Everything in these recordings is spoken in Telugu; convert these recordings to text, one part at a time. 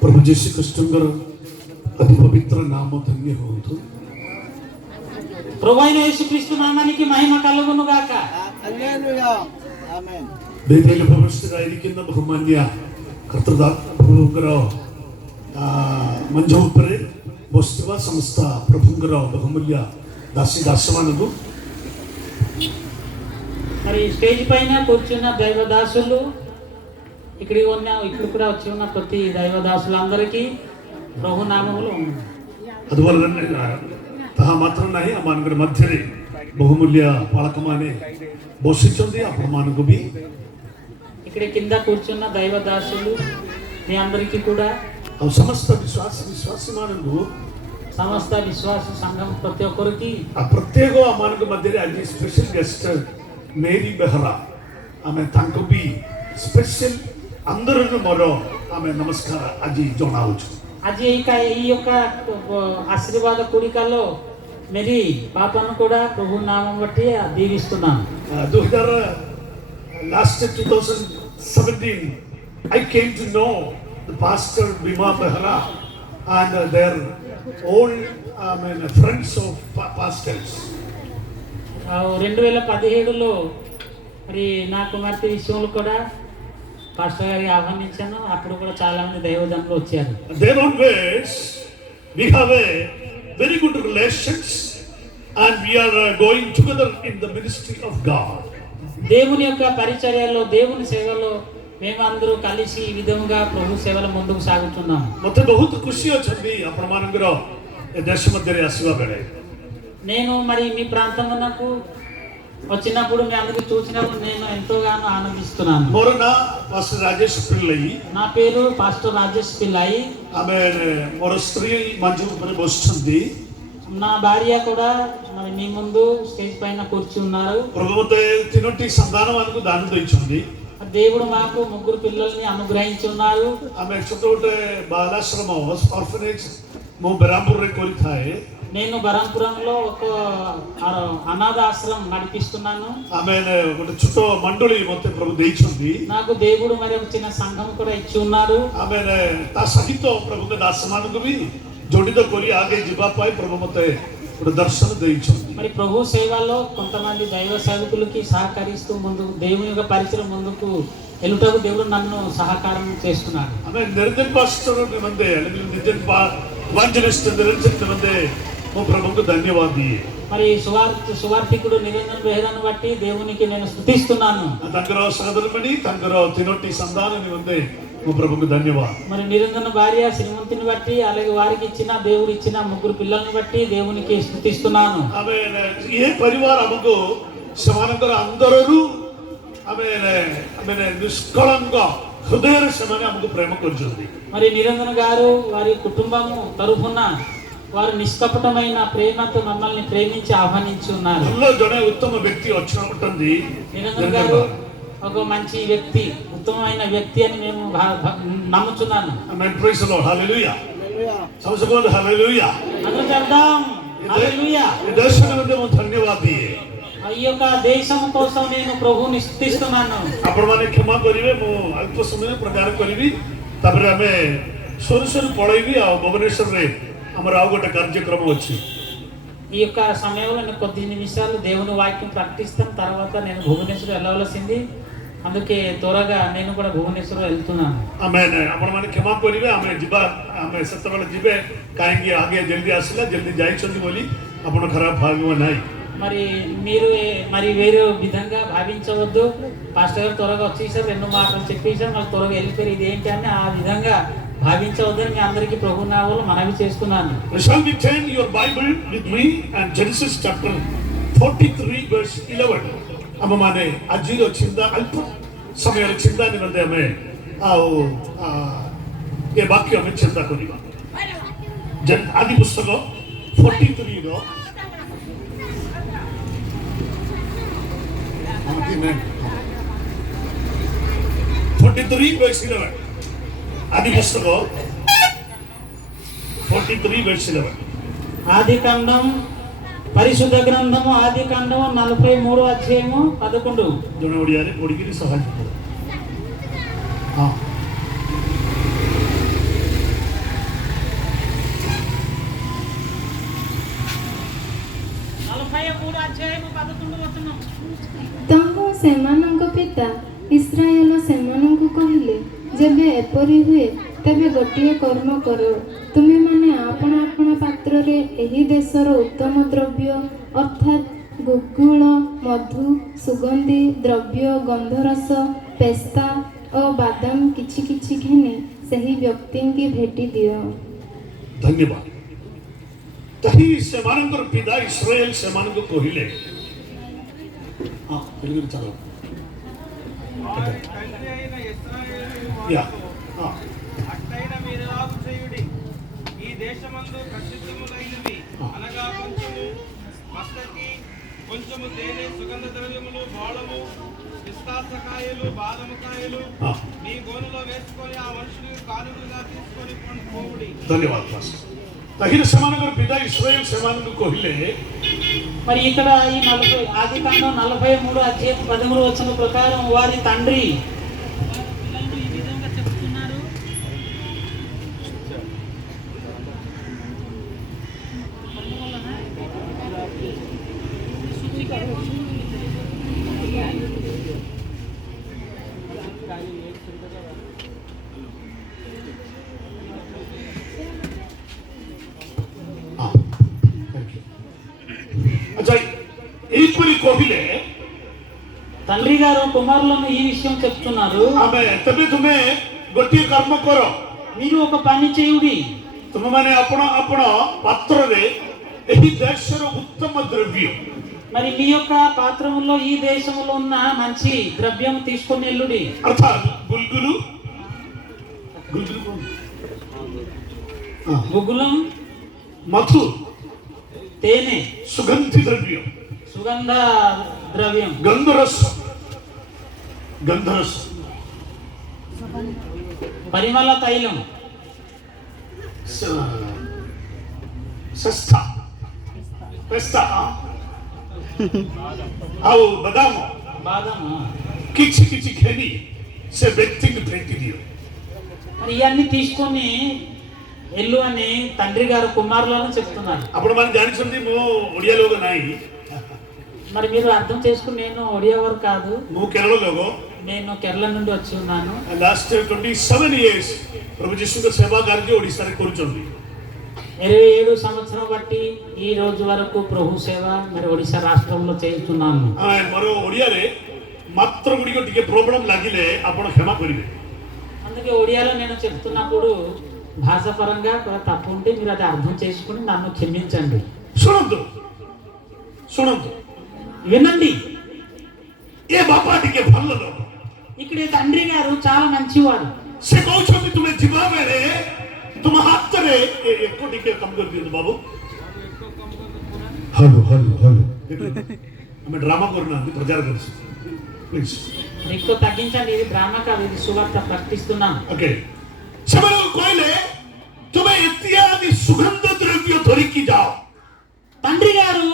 प्रभु यीशु कृष्णଙ୍କର अति पवित्र नाम धन्य होतु। ప్రభు అయిన యేసుక్రీస్తు నామానికి మహిమ కలుగును గాక. హల్లెలూయా ఆమేన్. ದೇವರಲ್ಲಿ ಭವಿಷ್ಯರಾಗಿರಿക്കുന്ന ಬಹುಮಾನ್ಯ ಕರ್ತೃದಾತ್ಮರ ಮಂಜ ଉପରେ ବସିଥିବା ସମସ୍ତ ପ୍ରଭୁଙ୍କର ବହୁମୂଲ୍ୟ ଦାସୀ ଦାସମାନଙ୍କୁ మరి స్టేజ్ పైన కూర్చున్న దైవదాసులు ఇక్కడ కూడా వచ్చి ఉన్న ప్రతి దైవదాసులందరికీ ప్రభు నామములు ఉన్నాయి. അതുപോലെ തന്നെ ତାହା ମାତ୍ର ନାହିଁ ଆମମାନଙ୍କର ମଧ୍ୟରେ ବହୁମୂଲ୍ୟ ପାଳକମାନେ ବସିଛନ୍ତି ଆପଣମାନଙ୍କୁ ବି ఇక్కడ కింద కూర్చున్న దైవదాసులు మీ అందరికీ కూడా ଆଉ ସମସ୍ତ విశ్వాసୀମାନଙ୍କୁ సమస్త విశ్వాస సంఘం ప్రతి ఒక్కరికి ପ୍ରତ୍ୟେକ ଆମମାନଙ୍କ ମଧ୍ୟରେ ଆଜି ସ୍ପେଶାଲ ଗେଷ୍ଟ మేరీ బెహ్రా ఆమె ତାଙ୍କୁ ବି ସ୍ପେଶାଲ అందరూ ମୋର ଆମେ ନମସ୍କାର ଆଜି ଜଣାଉଛୁ। ଆଜି ఈ యొక్క ఆశీర్వాద కూడికలో మేరీ పాపను కూడా ప్రభు నామం బట్టి దీవిస్తున్నాను। 2017 I came to know the pastor Bima Behra and their old friends of pastors. 2017లో మరి నా కుమార్తె విషయంలో కూడా పాస్టర్ గారికి ఆహ్వానించాను. అప్పుడు కూడా చాలా మంది దైవజనులు వచ్చారు. There always we have a very good relations and we are going together in the ministry of God. దేవుని యొక్క పరిచర్యలో దేవుని సేవలో మేమందరూ కలిసి ఈ విధంగా ప్రభు సేవల ముందుకు సాగుతున్నాం। మତେ ବହୁତ ଖୁସି ଅଛନ୍ତି ଆପଣମାନଙ୍କର ଏ ଦେଶ ମଧ୍ୟରେ ଆସିବା ବେଳେ। నేను మరి మీ ప్రాంతమునకు వచ్చినప్పుడు మీ అందరికీ చూసినప్పుడు నేను ఎంతోగానో ఆనందిస్తున్నాను। ମୋର ନାଁ ପାଷ୍ଟର ରାଜେଶ ପିଲ୍ଲାଇ। నా పేరు పాస్టర్ రాజేష్ పిల్లాయి। ଆମେ ମୋର ସ୍ତ୍ରୀ మంజు ଉପରେ ବସିଛନ୍ତି। నా భార్య కూడా మరి మీ ముందు స్టేజ్ పైన కూర్చుని ఉన్నారు। ప్రభు ମତେ ତିନୋଟି ସନ୍ତାନମାନଙ୍କୁ ଦାନ ଦେଇଛନ୍ତି। దేవుడు మాకు ముగ్గురు పిల్లల్ని అనుగ్రహించి ఉన్నారు। ଆମେ ଛୋଟ ଗୋଟେ ବାଲାଶ୍ରମ ଅର୍ଫନେଜ ମୁଁ ବେରାମପୁରରେ କରିଥାଏ। నేను బరంపురంలో ఒక అనాథ ఆశ్రమం నడిపిస్తున్నాను। ଆମେ ଗୋଟେ ଛୋଟ ମଣ୍ଡଳୀ ମତେ ప్రభు ଦେଇଛନ୍ତି। నాకు దేవుడు మరి ఒక చిన్న సంఘం కూడా ఇచ్చి ఉన్నారు। ଆମେ ତା ସହିତ ప్రభుଙ୍କ ଦାସମାନଙ୍କୁ ବି జోడితో କରି ఆగే ଯିବା ପାଇଁ ప్రభు ମତେ ଗୋଟେ ଦର୍ଶନ ଦେଇଛନ୍ତି। మరి ప్రభు సేవలో కొంతమంది దైవ సేవకులకి సహకరిస్తూ ముందుకు దేవుని యొక్క పరిచయం ముందుకు ఎలుటకు దేవుడు నన్ను సహకారం చేస్తున్నాడు। ଆମେ నిరంజన్ పాస్టర్ నిమందే నిరంజన్ evangelist నిరంజన్ నిమందే ମୁଁ ప్రభుଙ୍କୁ ଧନ୍ୟବାଦ ଦିଏ। మరి సువార్థికుడు నిరంజన్ బెహ్రాను బట్టి దేవునికి నేను స్తుతిస్తున్నాను। ତାଙ୍କର సహోదరుమణి ତାଙ୍କର ତିନୋଟି ସନ୍ତାନ నిమందే ମୁଁ ప్రభుଙ୍କୁ ଧନ୍ୟବାଦ। మరి నిరంజన్ భార్య శ్రీమంతిని బట్టి అలాగే వారికి ఇచ్చిన దేవుడు ఇచ్చిన ముగ్గురు పిల్లల్ని బట్టి దేవునికి స్తుతిస్తున్నాను। ଆମେ ఏ పరివార ଆମକୁ ସେମାନଙ୍କର ଅନ୍ତରରୁ ଆମେ ନିଷ୍କଳଙ୍କ ହୃଦୟରେ ସେମାନେ ଆମକୁ ପ୍ରେମ କରୁଛନ୍ତି। మరి నిరంజన్ గారు వారి కుటుంబము తరఫున వారు నిష్కపటమైన ప్రేమతో మమ్మల్ని ప్రేమించి ఆహ్వానించి ఉన్నారు। జనే ఉత్తమ వ్యక్తి వచ్చినట్టుంది నిరంజన్ గారు ఒక మంచి వ్యక్తి ఉత్తమమైన వ్యక్తి అని మేము నమ్ముచున్నాను। ఆమేన్ ప్రైజ్ ది లార్డ్ హల్లెలూయా సమస్తకు హల్లెలూయా అందరూ చెప్దాం హల్లెలూయా। ఈ దేశానికి మేము ధన్యవాద दिए। ఈ యొక్క దేశం కోసం నేను ప్రభువుని స్తుతిస్తున్నాను। ଆପଣମାନେ କ୍ଷମା କରିବେ ମୁଁ ଅଳ୍ପ ସମୟ ପ୍ରଚାର କରିବି ତାପରେ ଆମେ ସୋରସୋର ପଳେଇବି ଆଉ ଭୁବନେଶ୍ୱରରେ ଆମର ଆଉ ଗୋଟେ କାର୍ଯ୍ୟକ୍ରମ ଅଛି। ఈ యొక్క సమయంలో నేను కొద్ది నిమిషాలు దేవుని వాక్యం ప్రకటిస్తాను। తర్వాత నేను భువనేశ్వర్ వెళ్ళవలసింది, అందుకే త్వరగా నేను కూడా భువనేశ్వర్ వెళ్తున్నాను। ఆమేన్ ଆପଣମାନେ କ୍ଷମା କରିବେ ଆମେ ଯିବା ଆମେ ସେତେବେଳେ ଯିବେ କାହିଁକି ଆଗେ ଜଲ୍ଦି ଆସିଲା ଜଲ୍ଦି ଯାଇଛନ୍ତି ବୋଲି ଆପଣ ଖରାପ ଭାବିବ ନାହିଁ। మరి మీరు మరి వేరే విధంగా భావించవద్దు। పాస్టర్ గారు త్వరగా వచ్చేసారు, రెండు మాటలు చెప్పేసారు, మరి త్వరగా వెళ్ళిపోయారు, ఇదేంటి అని ఆ విధంగా భావించవద్దని మీ అందరికీ ప్రభు నామములో మనవి చేస్తున్నాను। Shall we turn your Bible with me and Genesis chapter 43 verse 11। ଆମମାନେ ଆଜିର ଚିନ୍ତା ଅଳ୍ପ ସମୟର ଚିନ୍ତା ନିମନ୍ତେ ଆମେ ଆଉ ଏ ବାକ୍ୟ ଆମେ ଚିନ୍ତା କରିବା। ଆଦି ପୁସ୍ତକ 43 ର 43 verse 11 ఆది పుస్తకం 43 verse 11 ఆది కాండం పరిశుద్ధ గ్రంథము ఆది కాండము 43వ అధ్యాయము 11 ଜଣେ ଓଡ଼ିଆରେ ପଢିକିରି ସହାଯ୍ୟ କର। ତହୁ ସେମାନଙ୍କ ପିତା ଇସ୍ରାଏଲ ସେମାନଙ୍କୁ କହିଲେ, ଯେବେ ଏପରି ହୁଏ ତେବେ ଗୋଟିଏ କର୍ମ କର, ତୁମେମାନେ ଆପଣା ଆପଣା ପାତ୍ରରେ ଏହି ଦେଶର ଉତ୍ତମ ଦ୍ରବ୍ୟ ଅର୍ଥାତ୍ ଗୁଗୁଳ, ମଧୁ, ସୁଗନ୍ଧି ଦ୍ରବ୍ୟ, ଗନ୍ଧରସ, ପେସ୍ତା ଓ ବାଦାମ କିଛି କିଛି ଘେନି ସେହି ବ୍ୟକ୍ତିଙ୍କି ଭେଟି ଦିଅ। ଧନ୍ୟବାଦ। ତହିଁ ସେମାନଙ୍କର ପିତା ଇସ୍ରାଏଲ ସେମାନଙ୍କୁ କହିଲେ, ଚାଲ యా అట్లైన మీరెలాగు చేయుడి. ఈ దేశమందు ప్రసిద్ధములైనవి అనగా కొంచెము మస్తకి, కొంచెము తేనె, సుగంధ ద్రవ్యములు, బోళము, పిస్తాసకాయలు, బాదమకాయలు మీ గోనులో వేసుకొని ఆ మనుషులు కానుకలుగా తీసుకొని పోవుడి. ధన్యవాద పాస్టర్. తహిన సెమానଙ୍କର పితా ఇశ్రాయేల్ సెమానకు କହିଲେ, మరి ఇక్కడ ఈ 40 ఆదికాండం 43 అధ్యాయం 13 వచనం ప్రకారం వారి తండ్రి పిల్లలు ఈ విధంగా చెప్తున్నారు. ଏହିପରି କହିଲେ తండ్రి గారు కుమారులను ఈ విషయం చెప్తున్నారు. ଆମେ ତେବେ ତୁମେ ଗୋଟିଏ କର୍ମ କର, మీరు ఒక పని చేయుడి. ତୁମେମାନେ ଆପଣ ଆପଣ ପାତ୍ରରେ ଏହି ଦେଶର ଉତ୍ତମ ଦ୍ରବ୍ୟ మరి మీ యొక్క పాత్రములో ఈ దేశంలో ఉన్న మంచి ద్రవ్యం తీసుకొని వెళ్ళుడి. అర్థాత్ గుల్గులు గుగ్గులం, మధు, తేనె, సుగంధి ద్రవ్యం, సుగంధ ద్రవ్యం, గంధరసం, పరిమళ తైలం, ଶସ୍ତା ପେସ୍ତା ଆଉ ବାଦାମ బాదం. କିଛି କିଛି ଘେନି ସେ ବ୍ୟକ୍ତିକୁ ଭେଟି ଦିଅ। మరి ఇవన్నీ తీసుకొని ఎల్లు అని తండ్రి గారు కుమారులను చెప్తున్నారు. ଆପଣମାନେ ଜାଣିଛନ୍ତି ମୁଁ ଓଡ଼ିଆ ଲୋକ ନାହିଁ, మరి మీరు అర్థం చేసుకుని, నేను ఒడియా వారు కాదు, ମୁଁ କେରଳ ଲୋକ। నేను కేరళ నుండి వచ్చి ఉన్నాను. ଲାଷ୍ଟ 27 years ପ୍ରଭୁ ଯୀଶୁଙ୍କ ସେବା କାର୍ଯ୍ୟ ଓଡ଼ିଶାରେ କରୁଛନ୍ତି। 27 సంవత్సరం బట్టి ఈ రోజు వరకు ప్రభు సేవ మరి ఒడిశా రాష్ట్రంలో చేస్తున్నాను. ମୋର ଓଡ଼ିଆରେ ମାତ୍ର ଗୁଡ଼ିକ ଟିକେ ପ୍ରୋବ୍ଲେମ୍ ଲାଗିଲେ ଆପଣ କ୍ଷମା କରିବେ। అందుకే ఒడియాలో నేను చెప్తున్నప్పుడు భాషాపరంగా కూడా తప్పు ఉంటే మీరు అది అర్థం చేసుకుని నన్ను క్షమించండి. ଶୁଣନ୍ତୁ ଶୁଣନ୍ତୁ, వినండి. ଏ ବାପା ଟିକେ ଭଲ ଲୋକ। ఇక్కడ తండ్రి గారు చాలా మంచివాడు. ସେ କହୁଛନ୍ତି ତୁମେ ଯିବା ବେଳେ ତୁମ ହାତରେ ଏକ ଟିକେ କମ କରିଦିଅନ୍ତୁ ବାବୁ। ହଲୋ ହଲୋ ହଲୋ, ଆମେ ଡ୍ରାମା କରୁନାହାନ୍ତି, ପ୍ରଚାର କରୁଛୁ, ପ୍ଲିଜ ఎక్కువ తగ్గించండి. ఇది డ్రామా కాదు, ఇది సువార్త ప్రకటిస్తున్నాను. ఓకే। ସେମାନଙ୍କୁ କହିଲେ ତୁମେ ଇତ୍ୟାଦି ସୁଗନ୍ଧ ଦ୍ରବ୍ୟ ଧରିକି ଯାଅ। తండ్రి గారు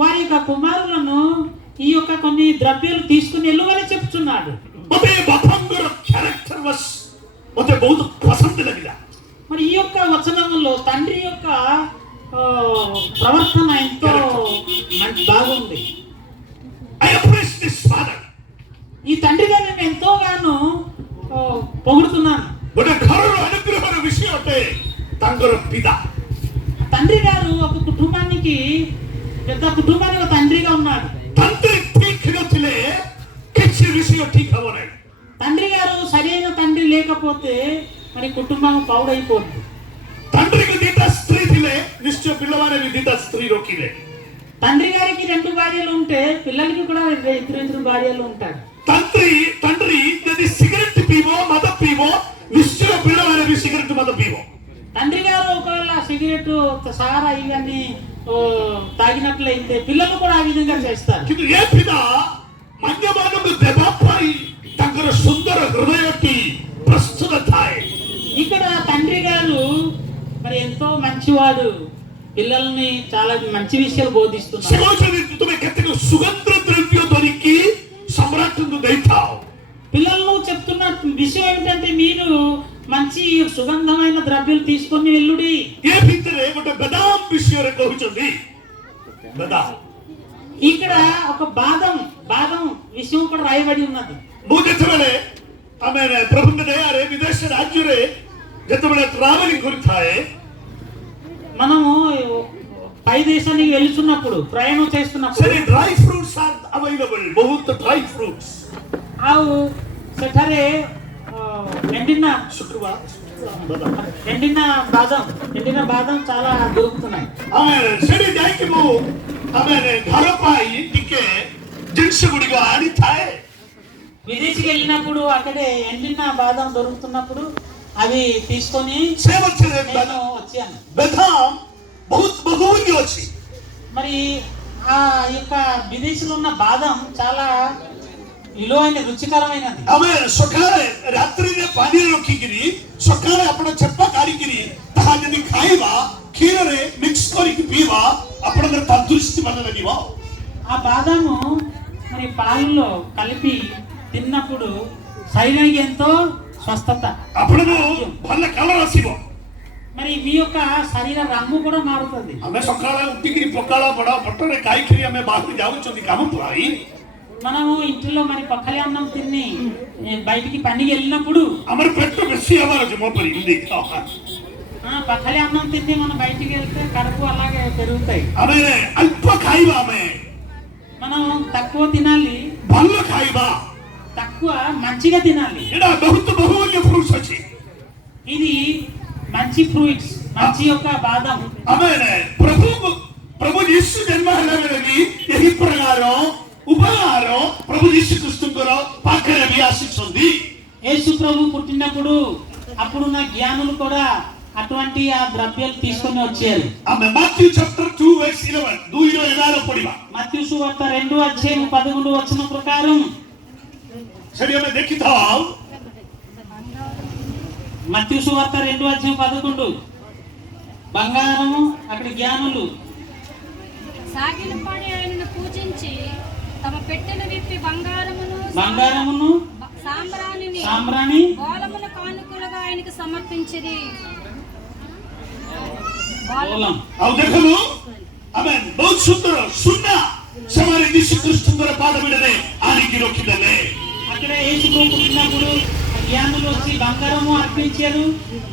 వారి యొక్క కుమారులను ఈ యొక్క కొన్ని ద్రవ్యాలు తీసుకుని వెళ్ళమని చెప్తున్నాడు. ମୋତେ ବାପାଙ୍କର କ୍ୟାରେକ୍ଟର ବସ୍ ମୋତେ ବହୁତ ପସନ୍ଦ ଲାଗିଲା। మరి ఈ యొక్క వచనములో తండ్రి యొక్క ప్రవర్తన ఎంతో బాగుంది. I appreciate this father. ఈ తండ్రి గారిని నేను ఎంతోగానో పొగుడుతున్నాను. ଗୋଟେ ଘରର ଅନୁଗ୍ରହର విషୟ ଅଟେ ତାଙ୍କର ପିତା। తండ్రి గారు ఒక కుటుంబానికి పెద్ద కుటుంబానికి ఒక తండ్రిగా ఉన్నాడు. తండ్రి ଠିକ ନଥିଲେ କିଛି విషୟ ଠିକ ହେବ ନାହିଁ। తండ్రి గారు సరైన తండ్రి లేకపోతే మరి కుటుంబం పాడైపోతుంది. తండ్రికి ଦିଟା ସ୍ତ୍ରୀ ଥିଲେ ନିଶ୍ଚୟ ପିଲାମାନେ ବି ଦିଟା ସ୍ତ୍ରୀ ରଖିଲେ। తండ్రి గారికి 2 భార్యలు ఉంటే పిల్లలకి కూడా 2 భార్యలు ఉంటారు. తండ్రి ଯଦି సిగరెట్ ପିଇବ, మଦ ପିଇବ, ନିଶ୍ଚୟ ପିଲାମାନେ ବି సిగరెట్ మଦ ପିଇବ। తండ్రి గారు ఒకవేళ సిగరెట్, సారా ఇవన్నీ తాగినట్లయితే పిల్లలు కూడా ఆ విధంగా చేస్తారు. କିନ୍ତୁ ଏ ପିତା ଅନ୍ୟମାନଙ୍କୁ ଦେବା ପାଇଁ ତାଙ୍କର ସୁନ୍ଦର ହୃଦୟଟି ପ୍ରସ୍ତୁତ ଥାଏ। ఇక్కడ తండ్రి గారు మరి ఎంతో మంచివాడు, పిల్లల్ని చాలా మంచి విషయాలు ସେ బోధిస్తున్నారు. କହୁଛନ୍ତି ତୁମେ କେତେକ ସୁଗନ୍ଧ ଦ୍ରବ୍ୟ ଧରିକି ସମ୍ରାଟଙ୍କୁ ଦେଇଥାଅ। పిల్లలను చెప్తున్న విషయం ఏమిటంటే మీరు మంచి సుగంధమైన ద్రవ్యాలు తీసుకొని వెళ్ళుడి. ఏ భిତରେ ଗୋଟେ బదాం విషୟରେ କହୁଛନ୍ତି బదాం. ఇక్కడ ఒక బాదం విషయం కూడా రాయబడి ఉన్నది. ମୁଁ ଯେତେବେଳେ ଆମେ ପ୍ରଭୁଙ୍କ ଦୟାରେ ବିଦେଶ ରାଜ୍ୟରେ ଯେତେବେଳେ ଟ୍ରାଭେଲିଂ କରିଥାଏ మనము పై దేశానికి వెళ్తున్నప్పుడు ప్రయాణం చేస్తున్నప్పుడు ସେଠି ଡ୍ରାଇ ଫ୍ରୁଟ୍ସ ଆର୍ ଆଭେଲେବଲ୍. ବହୁତ ଡ୍ରାଇ ଫ୍ରୁଟ୍ସ. ଆଉ ସେଠାରେ ఎండిన ଶୁକ୍ରବାର ఎండిన బాదం చాలా దొరుకుతున్నాయి. ଆମେ ସେଠି ଯାଇକି ମୁଁ ଆମେ ଘର ପାଇଁ ଟିକେ ଜିନିଷ ଗୁଡ଼ିକ ଆଣିଥାଏ. విదేశీకి వెళ్ళినప్పుడు అక్కడే ఎండిన బాదం దొరుకుతున్నప్పుడు అవి తీసుకొని ସେ ମଧ୍ୟରେ నేను వచ్చాను. బదాం ବହୁତ ବହୁମୂଲ୍ୟ ଅଛି. మరి ఆ యొక్క విదేశీలో ఉన్న బాదం చాలా విలువైన రుచికరమైనది. ଆମେ ସକାଳେ ରାତ୍ରିରେ ପାଣିରେ ରଖିକିରି ସକାଳେ ଆପଣ ଚେପା କାଢିକିରି ତାହା ଯଦି ଖାଇବା କ୍ଷୀରରେ ମିକ୍ସ କରିକି ପିଇବା ଆପଣଙ୍କର ତନ୍ଦୁରୁସ୍ତି ଭଲ ଲାଗିବ. ఆ బాదాము మరి పాలలో కలిపి తిన్నప్పుడు శరీరానికి ఎంతో స్వస్థత, ଆପଣଙ୍କୁ ଭଲ କଲର ଆସିବ. మరి మీ యొక్క శరీర రంగు కూడా మారుతుంది. ଆମେ ସକାଳେ ଉଠିକିରି ପଖାଳ ବଡ ପଟରେ ଖାଇକିରି ଆମେ ବାହାରକୁ ଯାଉଛନ୍ତି କାମ ପାଇଁ. మనము ఇంట్లో మరి పక్కలే అన్నం తిని బయటికి పనికి వెళ్ళినప్పుడు ଆମର ପେଟ ବେଶୀ ହବାର ଅଛି ମୋ ପରି ଏମିତି. పక్కలే అన్నం తిని మనం బయటికి వెళ్తే కడుపు అలాగే పెరుగుతాయి. ଆମେ ଅଳ୍ପ ଖାଇବା, ଆମେ మనం తక్కువ తినాలి, ଭଲ ଖାଇବା. తక్కువ మంచిగా తినాలి. ଏଇଟା ବହୁତ ବହୁମୂଲ୍ୟ ଫ୍ରୁଟ୍ସ ଅଛି. ఇది మంచి ఫ్రూట్స్, మంచి యొక్క బాదం. ଆମେ ପ୍ରଭୁ ଯୀଶୁ ଜନ୍ମ ହେଲା ବେଳେ ବି ଏହି ପ୍ରକାର ଉପହାର ପ୍ରଭୁ ଯୀଶୁ ଖ୍ରୀଷ୍ଟଙ୍କର ପାଖରେ ବି ଆସିଛନ୍ତି. యేసు ప్రభు పుట్టినప్పుడు అప్పుడున్న జ్ఞానులు కూడా అటువంటి ఆ ద్రవ్యాలు తీసుకొని వచ్చారు. ଆମେ ମାଥ୍ୟୁ ଚାପ୍ଟର 2:11 2:11 ପଢିବା. మత్తయి సువార్త 2:11 ప్రకారం ସେଠି ଆମେ ଦେଖିଥାଉ మత్తయి సువార్త 2:11 బంగారము అక్కడ జ్ఞానులు సాగిలపడి ఆయనను పూజించి తమ పెట్టెలు విప్పి బంగారమును సాంబ్రాణి గోళమును కానుకలుగా ఆయనకు సమర్పించిరి. ଆଉ ଦେଖନ୍ତୁ ଆମେ ବହୁତ ସୁନ୍ଦର ସୁନା ସେମାନେ ଯୀଶୁ ଖ୍ରୀଷ୍ଟଙ୍କର ପାଦ ବିଡ଼ରେ ଆଣିକି ରଖିଦେଲେ. అక్కడ యేసు ప్రభు పుట్టినప్పుడు జ్ఞానులు వచ్చి బంగారము అర్పించారు.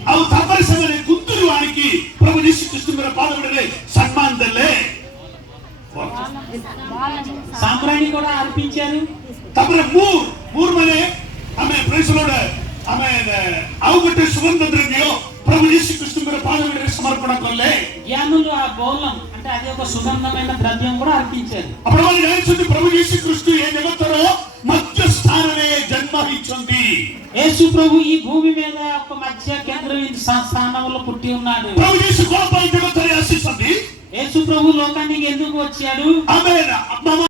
ଆଉ ତାପରେ ସେମାନେ କୁନ୍ତୁରୁ ଆଣିକି ପ୍ରଭୁ ଯୀଶୁ ଖ୍ରୀଷ୍ଟଙ୍କର ପାଦ ବିଡ଼ରେ ସମ୍ମାନ ଦେଲେ. సాంబ్రాణి కూడా అర్పించారు. ତାପରେ ମୁର ମାନେ ଆମେ ପ୍ରେଜ ଲର୍ଡ ଆମେ ଆଉ ଗୋଟେ ସୁଗନ୍ଧ ଦ୍ରବ୍ୟ ପ୍ରଭୁ ଯୀଶୁ ଖ୍ରୀଷ୍ଟଙ୍କର ପାଦ ବିଡ଼ରେ ସମର୍ପଣ କଲେ. జ్ఞానులు ఆ బౌలం అంటే అది ఒక సుగంధమైన ద్రవ్యం కూడా అర్పించారు. ଆପଣମାନେ ଜାଣିଛନ୍ତି ପ୍ରଭୁ ଯୀଶୁ ଖ୍ରୀଷ୍ଟ ଏ ଜଗତର మధ్య స్థాନରେ జన్మ ఇచ్చింది. యేసు ప్రభు ఈ భూమి మీద ఒక మధ్య కేంద్ర స్థానంలో పుట్టి ఉన్నాడు. ప్రభు యేసు కోపం జగత్తులో ఆశిస్తుంది. యేసు ప్రభు లోకానికి ఎందుకు వచ్చాడు? ఆమేన్.